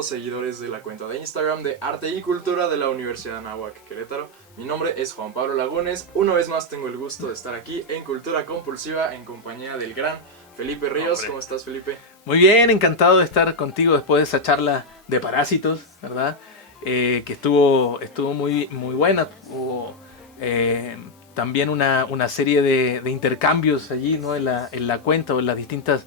los seguidores de la cuenta de Instagram de Arte y Cultura de la Universidad Anáhuac Querétaro. Mi nombre es Juan Pablo Lagunes. Una vez más tengo el gusto de estar aquí en Cultura Compulsiva en compañía del gran Felipe Ríos. ¿Cómo estás, Felipe? Muy bien, encantado de estar contigo después de esa charla de Parásitos, ¿verdad? Que estuvo muy buena. Hubo también una serie de intercambios allí, ¿no? en la cuenta o en las distintas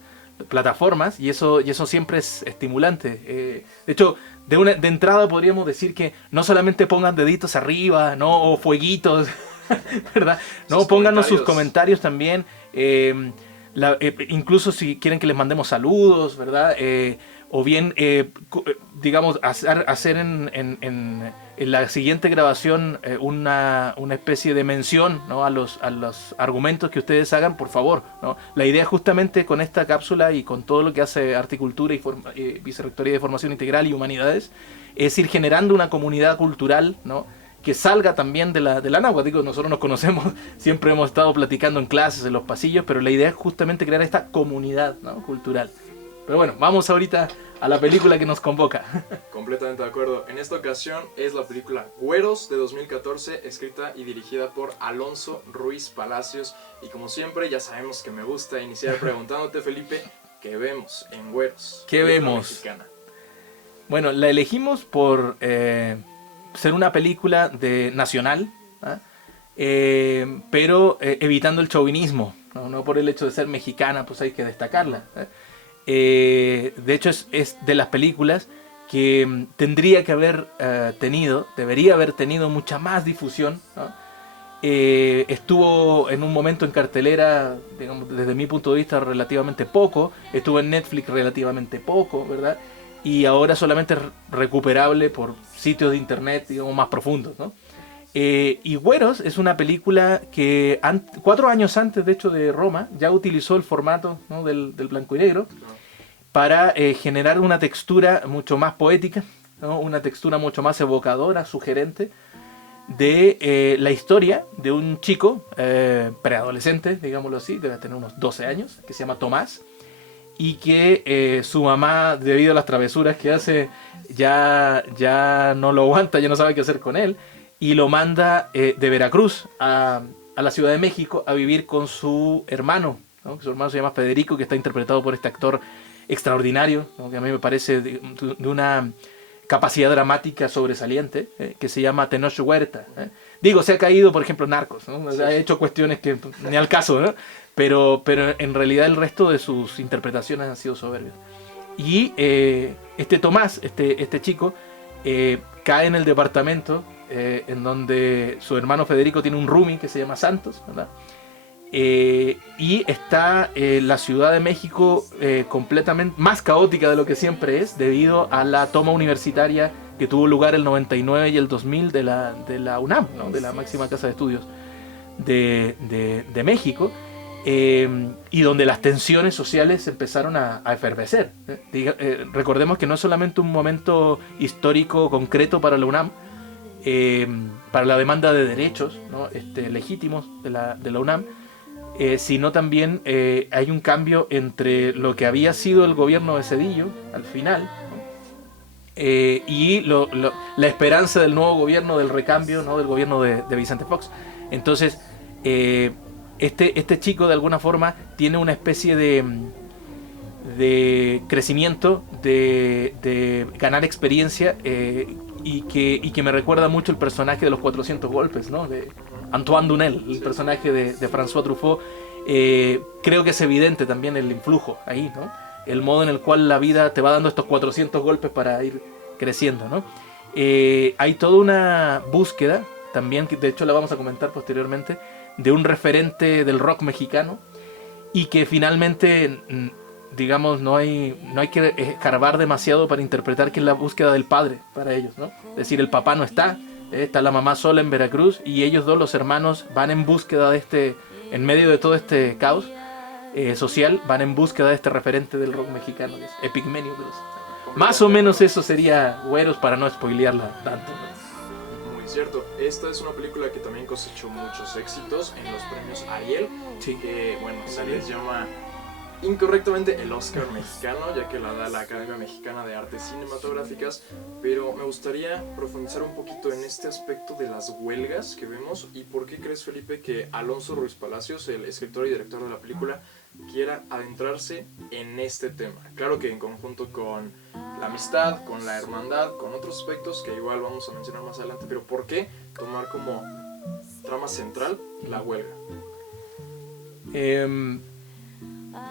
plataformas, y eso siempre es estimulante. De hecho, de entrada podríamos decir que no solamente pongan deditos arriba, ¿no? O fueguitos, ¿verdad? No, pónganos sus comentarios también. Incluso si quieren que les mandemos saludos, ¿verdad? O bien, digamos, hacer en la siguiente grabación una especie de mención, ¿no? a los argumentos que ustedes hagan, por favor, ¿no? La idea justamente con esta cápsula y con todo lo que hace Articultura y Vicerrectoría de Formación Integral y Humanidades es ir generando una comunidad cultural, ¿no? Que salga también de la Anáhuac. Digo, nosotros nos conocemos, siempre hemos estado platicando en clases, en los pasillos, pero la idea es justamente crear esta comunidad, ¿no? cultural. Pero bueno, vamos ahorita a la película que nos convoca. Completamente de acuerdo. En esta ocasión es la película Güeros de 2014, escrita y dirigida por Alonso Ruiz Palacios. Y como siempre, ya sabemos que me gusta iniciar preguntándote, Felipe, ¿qué vemos en Güeros? ¿Qué vemos? Mexicana. Bueno, la elegimos por ser una película nacional, ¿eh? Pero evitando el chauvinismo, ¿no? No por el hecho de ser mexicana, pues hay que destacarla, ¿eh? De hecho es de las películas que tendría que debería haber tenido mucha más difusión, ¿no? Estuvo en un momento en cartelera, digamos, desde mi punto de vista relativamente poco, estuvo en Netflix relativamente poco, ¿verdad? Y ahora solamente es recuperable por sitios de internet, digamos, más profundos, ¿no? Y Güeros es una película que 4 años antes, de hecho, de Roma, ya utilizó el formato, ¿no? del blanco y negro para generar una textura mucho más poética, ¿no? Una textura mucho más evocadora, sugerente, de la historia de un chico preadolescente, digámoslo así, debe tener unos 12 años, que se llama Tomás, y que su mamá, debido a las travesuras que hace, ya no lo aguanta, ya no sabe qué hacer con él, y lo manda de Veracruz a la Ciudad de México a vivir con su hermano, ¿no? Su hermano se llama Federico, que está interpretado por este actor extraordinario, ¿no? Que a mí me parece de una capacidad dramática sobresaliente, que se llama Tenoch Huerta. Digo, se ha caído, por ejemplo, Narcos, ¿no? Ha hecho cuestiones que ni al caso, ¿no? Pero en realidad el resto de sus interpretaciones han sido soberbias. Y este Tomás, este chico, cae en el departamento en donde su hermano Federico tiene un roomie que se llama Santos, ¿verdad? Y está la Ciudad de México completamente más caótica de lo que siempre es, debido a la toma universitaria que tuvo lugar el 99 y el 2000 de la UNAM, ¿no? De la máxima casa de estudios de México. Y donde las tensiones sociales empezaron a efervecer. Recordemos que no es solamente un momento histórico concreto para la UNAM, para la demanda de derechos, ¿no? Legítimos de la UNAM, sino también hay un cambio entre lo que había sido el gobierno de Zedillo al final, ¿no? Y la esperanza del nuevo gobierno, del recambio, ¿no? Del gobierno de Vicente Fox. Entonces este chico de alguna forma tiene una especie de crecimiento, de ganar experiencia, y que me recuerda mucho el personaje de los 400 golpes, ¿no? De Antoine Dunel, el personaje de François Truffaut. Creo que es evidente también el influjo ahí, ¿no? El modo en el cual la vida te va dando estos 400 golpes para ir creciendo, ¿no? Hay toda una búsqueda también, que de hecho la vamos a comentar posteriormente, de un referente del rock mexicano, y que finalmente, digamos, no hay que escarbar demasiado para interpretar que es la búsqueda del padre para ellos, ¿no? Es decir, el papá no está la mamá sola en Veracruz, y ellos dos, los hermanos, van en búsqueda de en medio de todo este caos social, van en búsqueda de este referente del rock mexicano, que es Epigmenio Blues. Más o menos eso sería Güeros, para no spoilearla tanto, ¿no? Muy cierto. Esta es una película que también cosechó muchos éxitos en los premios Ariel, Sí. que bueno, se les llama incorrectamente el Oscar mexicano, ya que la da la Academia Mexicana de Artes Cinematográficas, pero me gustaría profundizar un poquito en este aspecto de las huelgas que vemos y por qué crees, Felipe, que Alonso Ruiz Palacios, el escritor y director de la película, quiera adentrarse en este tema. Claro que en conjunto con la amistad, con la hermandad, con otros aspectos que igual vamos a mencionar más adelante, pero ¿por qué tomar como trama central la huelga?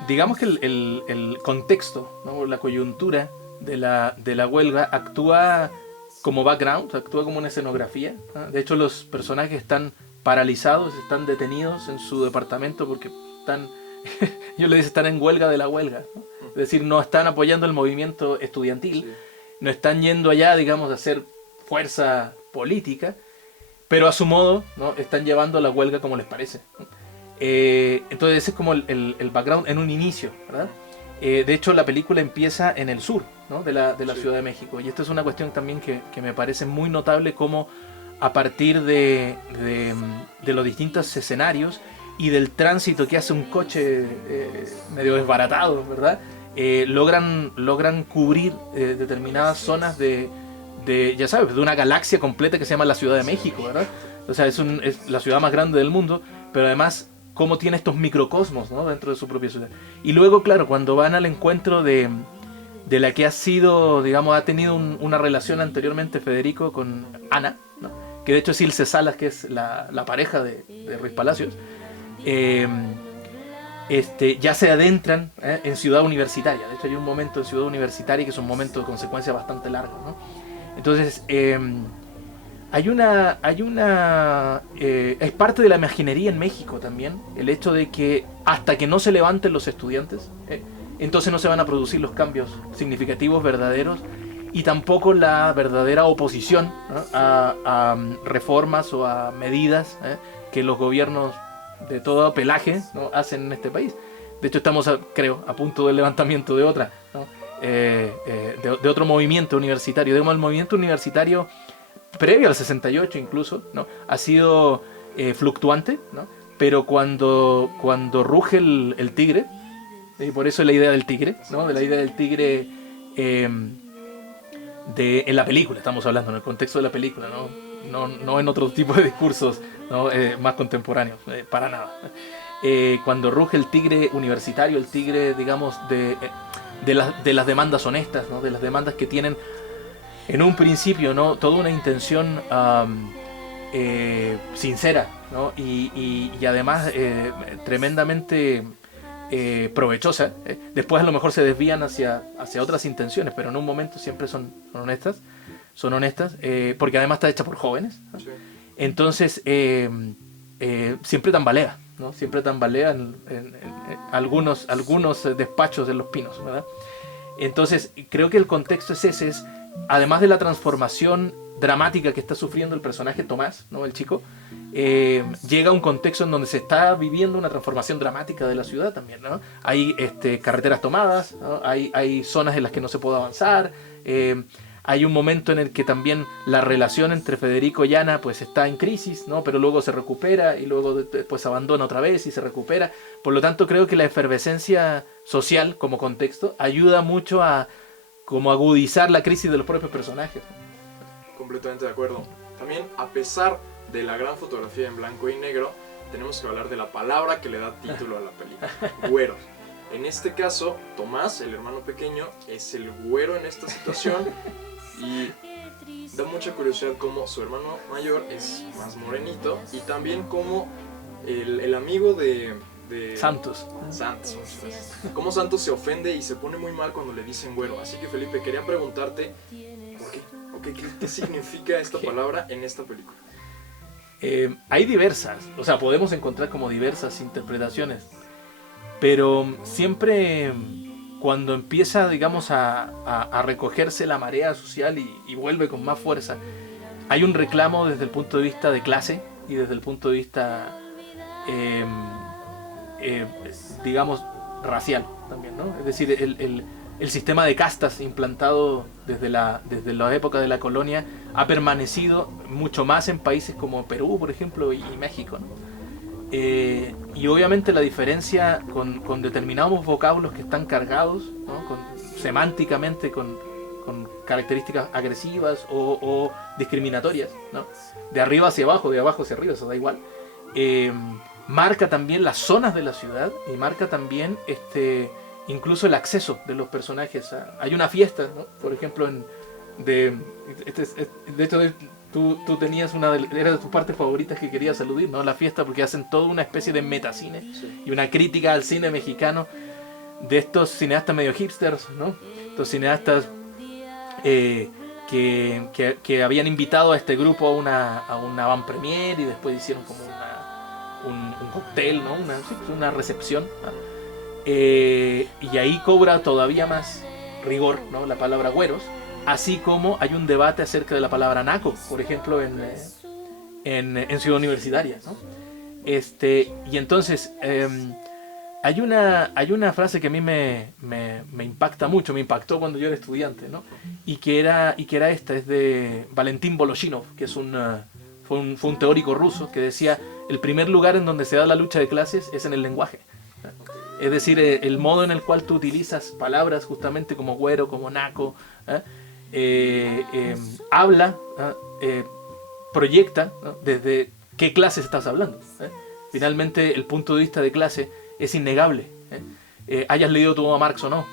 Digamos que el contexto, ¿no? La coyuntura de la huelga actúa como background, actúa como una escenografía, ¿no? De hecho, los personajes están paralizados, están detenidos en su departamento porque están, yo le digo, están en huelga de la huelga, ¿no? Es decir, no están apoyando el movimiento estudiantil, sí. No están yendo allá, digamos, a hacer fuerza política, pero a su modo, ¿no? Están llevando la huelga como les parece, ¿no? Entonces ese es como el background en un inicio, ¿verdad? De hecho, la película empieza en el sur, ¿no? de la sí. Ciudad de México, y esta es una cuestión también que me parece muy notable, como a partir de los distintos escenarios y del tránsito que hace un coche medio desbaratado, ¿verdad? Logran cubrir determinadas zonas de, ya sabes, de una galaxia completa que se llama la Ciudad de México, ¿verdad? O sea, es la ciudad más grande del mundo, pero además cómo tiene estos microcosmos, ¿no? Dentro de su propia ciudad. Y luego, claro, cuando van al encuentro de la que ha sido, digamos, ha tenido una relación anteriormente Federico con Ana, ¿no? Que de hecho es Ilse Salas, que es la pareja de Ruiz Palacios, ya se adentran en Ciudad Universitaria. De hecho hay un momento en Ciudad Universitaria que es un momento de consecuencia bastante largo, ¿no? Entonces, es parte de la imaginería en México también, el hecho de que hasta que no se levanten los estudiantes, entonces no se van a producir los cambios significativos, verdaderos, y tampoco la verdadera oposición, ¿no? a reformas o a medidas que los gobiernos de todo pelaje, ¿no? hacen en este país. De hecho estamos, creo, a punto del levantamiento de otra, ¿no? de otro movimiento universitario. Digamos, el movimiento universitario previo al 68 incluso, ¿no? Ha sido fluctuante, ¿no? Pero cuando ruge el tigre, y por eso la idea del tigre, ¿no? De la idea del tigre en la película, estamos hablando, en el contexto de la película, no en otro tipo de discursos, ¿no? Más contemporáneos, para nada. Cuando ruge el tigre universitario, el tigre, digamos, de las demandas honestas, ¿no? De las demandas que tienen en un principio, ¿no? Toda una intención sincera, ¿no? y además tremendamente provechosa. Después a lo mejor se desvían hacia otras intenciones, pero en un momento siempre son honestas, porque además está hecha por jóvenes, ¿no? Sí. Entonces siempre tambalea, ¿no? Siempre tambalea en algunos despachos de Los Pinos, ¿verdad? Entonces creo que el contexto es ese, además de la transformación dramática que está sufriendo el personaje Tomás, ¿no? El chico, llega a un contexto en donde se está viviendo una transformación dramática de la ciudad también, ¿no? Hay carreteras tomadas, ¿no? Hay zonas en las que no se puede avanzar, hay un momento en el que también la relación entre Federico y Ana pues está en crisis, ¿no? Pero luego se recupera y luego después se abandona otra vez y se recupera. Por lo tanto, creo que la efervescencia social como contexto ayuda mucho a como agudizar la crisis de los propios personajes. Completamente de acuerdo. También, a pesar de la gran fotografía en blanco y negro, tenemos que hablar de la palabra que le da título a la película: güeros. En este caso, Tomás, el hermano pequeño, es el güero en esta situación, y da mucha curiosidad cómo su hermano mayor es más morenito, y también cómo el amigo de Santos, muchas gracias. Cómo Santos se ofende y se pone muy mal cuando le dicen güero. Así que, Felipe, quería preguntarte ¿por qué? ¿Qué significa esta palabra en esta película? Hay diversas, o sea, podemos encontrar como diversas interpretaciones, pero siempre cuando empieza, digamos, a recogerse la marea social y vuelve con más fuerza, hay un reclamo desde el punto de vista de clase y desde el punto de vista digamos, racial también, ¿no? Es decir, el sistema de castas implantado desde la época de la colonia ha permanecido mucho más en países como Perú, por ejemplo, y México, ¿no? Y obviamente la diferencia con determinados vocablos que están cargados, ¿no? Semánticamente con características agresivas o discriminatorias, ¿no? De arriba hacia abajo, de abajo hacia arriba, eso da igual. Marca también las zonas de la ciudad y marca también incluso el acceso de los personajes. Hay una fiesta, ¿no? Por ejemplo, de hecho, tú tenías era de tus partes favoritas que querías aludir, ¿no? La fiesta, porque hacen toda una especie de metacine, sí, y una crítica al cine mexicano de estos cineastas medio hipsters, ¿no? Estos cineastas que habían invitado a este grupo a una van premier y después hicieron como un cóctel, ¿no? Una recepción, ¿no? Y ahí cobra todavía más rigor, ¿no? La palabra güeros, así como hay un debate acerca de la palabra naco, por ejemplo, en Ciudad Universitaria, ¿no? Y entonces hay una frase que a mí me impacta mucho, me impactó cuando yo era estudiante, ¿no? Y que era esta, es de Valentín Voloshinov, que fue un teórico ruso que decía: el primer lugar en donde se da la lucha de clases es en el lenguaje. Es decir, el modo en el cual tú utilizas palabras justamente como güero, como naco, habla, proyecta, ¿no? Desde qué clases estás hablando. Finalmente, el punto de vista de clase es innegable. Hayas leído tú a Marx o no,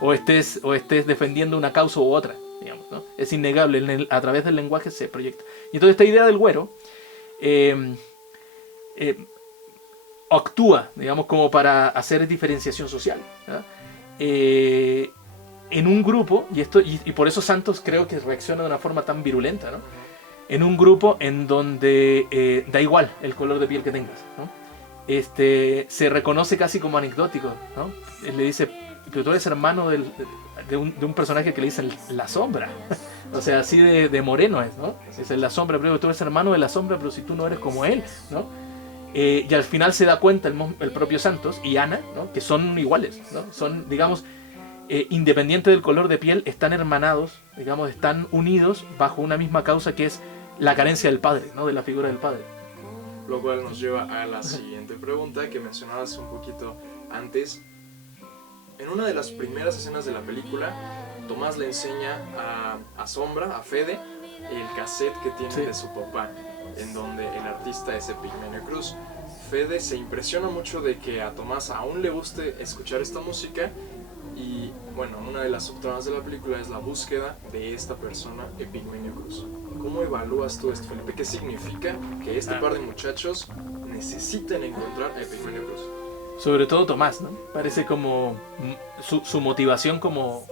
o estés defendiendo una causa u otra, digamos, ¿no? Es innegable, a través del lenguaje se proyecta. Y entonces esta idea del güero actúa, digamos, como para hacer diferenciación social, ¿no? En un grupo, y por eso Santos creo que reacciona de una forma tan virulenta, ¿no? En un grupo en donde da igual el color de piel que tengas, ¿no? Se reconoce casi como anecdótico, ¿no? Él le dice que tú eres hermano de un personaje que le dicen la sombra. O sea, así de moreno es, ¿no? Es la sombra, pero tú eres hermano de la sombra, pero si tú no eres como él, ¿no? Y al final se da cuenta el propio Santos y Ana, ¿no? Que son iguales, ¿no? Son, digamos, independiente del color de piel, están hermanados, digamos, están unidos bajo una misma causa, que es la carencia del padre, ¿no? De la figura del padre. Lo cual nos lleva a la siguiente pregunta que mencionabas un poquito antes. En una de las primeras escenas de la película, Tomás le enseña a Sombra, a Fede, el cassette que tiene, sí, de su papá, en donde el artista es Epigmenio Cruz. Fede se impresiona mucho de que a Tomás aún le guste escuchar esta música, y bueno, una de las subtramas de la película es la búsqueda de esta persona, Epigmenio Cruz. ¿Cómo evalúas tú esto, Felipe? ¿Qué significa que este par de muchachos necesiten encontrar a Epigmenio Cruz? Sobre todo Tomás, ¿no? Parece como su motivación como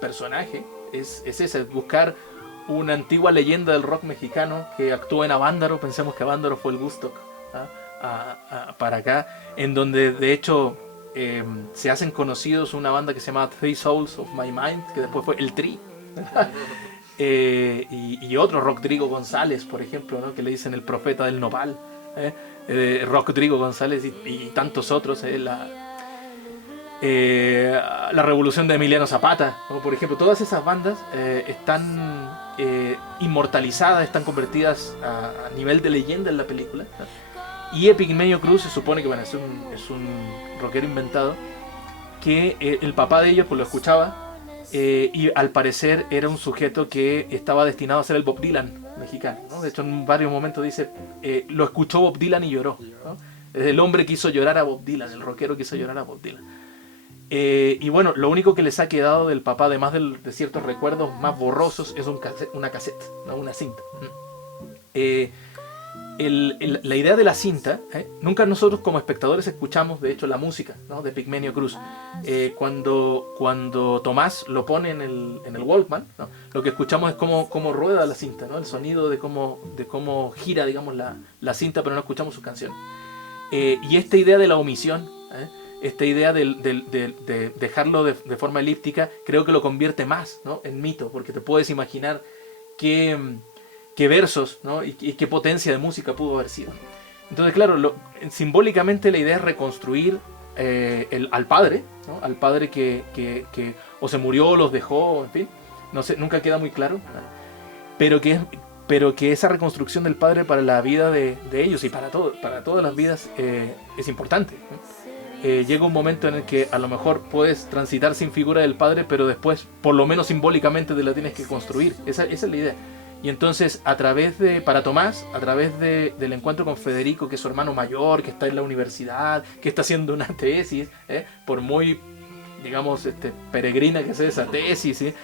personaje es esa, es buscar una antigua leyenda del rock mexicano que actuó en Avándaro. Pensemos que Avándaro fue el Woodstock, para acá, en donde de hecho se hacen conocidos una banda que se llama Three Souls of My Mind, que después fue el Tri. Y otro, Rodrigo González, por ejemplo, ¿no? Que le dicen el profeta del nopal, Rodrigo González y tantos otros, la revolución de Emiliano Zapata, ¿no? Por ejemplo, todas esas bandas están inmortalizadas, están convertidas a nivel de leyenda en la película, ¿no? Y Epigmenio Cruz se supone que, bueno, es un rockero inventado, que el papá de ellos pues lo escuchaba, y al parecer era un sujeto que estaba destinado a ser el Bob Dylan mexicano, ¿no? De hecho, en varios momentos dice, lo escuchó Bob Dylan y lloró, ¿no? El hombre quiso llorar a Bob Dylan, el rockero quiso llorar a Bob Dylan. Y bueno, lo único que les ha quedado del papá, además de ciertos recuerdos más borrosos, es una cassette, ¿no? Una cinta. La idea de la cinta, nunca nosotros como espectadores escuchamos, de hecho, la música, ¿no? De Epigmenio Cruz. Cuando Tomás lo pone en el Walkman, ¿no? Lo que escuchamos es cómo rueda la cinta, ¿no? El sonido de cómo gira, digamos, la cinta, pero no escuchamos sus canciones. Y esta idea de la omisión, esta idea de dejarlo de forma elíptica, creo que lo convierte más, ¿no? En mito, porque te puedes imaginar qué versos, ¿no? y qué potencia de música pudo haber sido. Entonces, claro, simbólicamente la idea es reconstruir al padre, ¿no? Al padre que o se murió o los dejó, en fin, no sé, nunca queda muy claro, ¿no? Pero que pero que esa reconstrucción del padre para la vida de ellos y para todas las vidas es importante. Llega un momento en el que a lo mejor puedes transitar sin figura del padre, pero después, por lo menos simbólicamente, te la tienes que construir. Esa es la idea. Y entonces, para Tomás, a través del encuentro con Federico, que es su hermano mayor, que está en la universidad, que está haciendo una tesis, por muy, digamos, peregrina que sea esa tesis,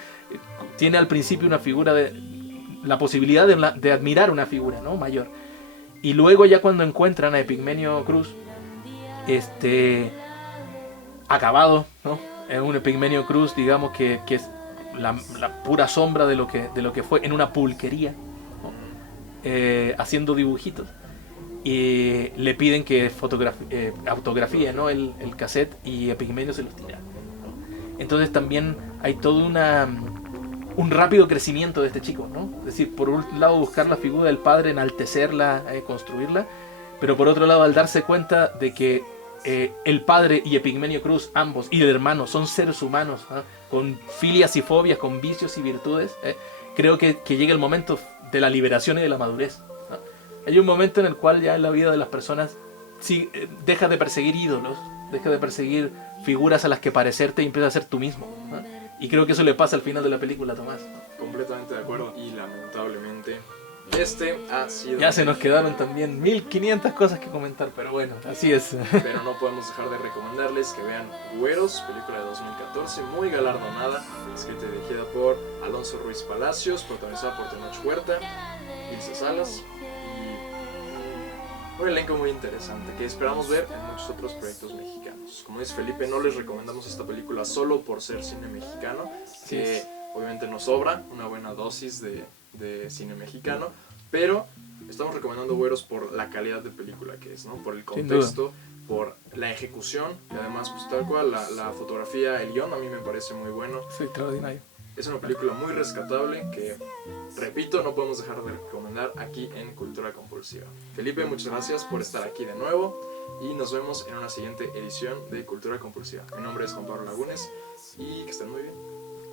tiene al principio una figura la posibilidad de admirar una figura, ¿no?, mayor. Y luego ya cuando encuentran a Epigmenio Cruz, acabado, ¿no? Es un Epigmenio Cruz, digamos, que es la pura sombra de lo que fue en una pulquería, ¿no? Haciendo dibujitos. Y le piden que autografíe, ¿no?, el cassette, y Epigmenio se los tira, ¿no? Entonces también hay todo un rápido crecimiento de este chico, ¿no? Es decir, por un lado buscar la figura del padre, enaltecerla, construirla, pero por otro lado, al darse cuenta de que el padre y Epigmenio Cruz, ambos, y el hermano, son seres humanos, ¿no?, con filias y fobias, con vicios y virtudes, creo que llega el momento de la liberación y de la madurez, ¿no? Hay un momento en el cual ya en la vida de las personas dejas de perseguir ídolos, dejas de perseguir figuras a las que parecerte y empiezas a ser tú mismo, ¿no? Y creo que eso le pasa al final de la película a Tomás, ¿no? Completamente de acuerdo. Y lamentablemente ha sido... Ya se nos quedaron también 1500 cosas que comentar, pero bueno, así es. Pero no podemos dejar de recomendarles que vean Güeros, película de 2014, muy galardonada, escrita y dirigida por Alonso Ruiz Palacios, protagonizada por Tenoch Huerta, Ilse Salas, y un elenco muy interesante que esperamos ver en muchos otros proyectos mexicanos. Como dice Felipe, no les recomendamos esta película solo por ser cine mexicano, que obviamente nos sobra una buena dosis de cine mexicano, pero estamos recomendando Güeros por la calidad de película que es, ¿no? Por el contexto, por la ejecución, y además, pues tal cual, la fotografía, el guión a mí me parece muy bueno. Sí, extraordinario. Es una película muy rescatable que, repito, no podemos dejar de recomendar aquí en Cultura Compulsiva. Felipe, muchas gracias por estar aquí de nuevo y nos vemos en una siguiente edición de Cultura Compulsiva. Mi nombre es Juan Pablo Lagunes y que estén muy bien.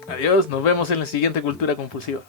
Adiós, nos vemos en la siguiente Cultura Compulsiva.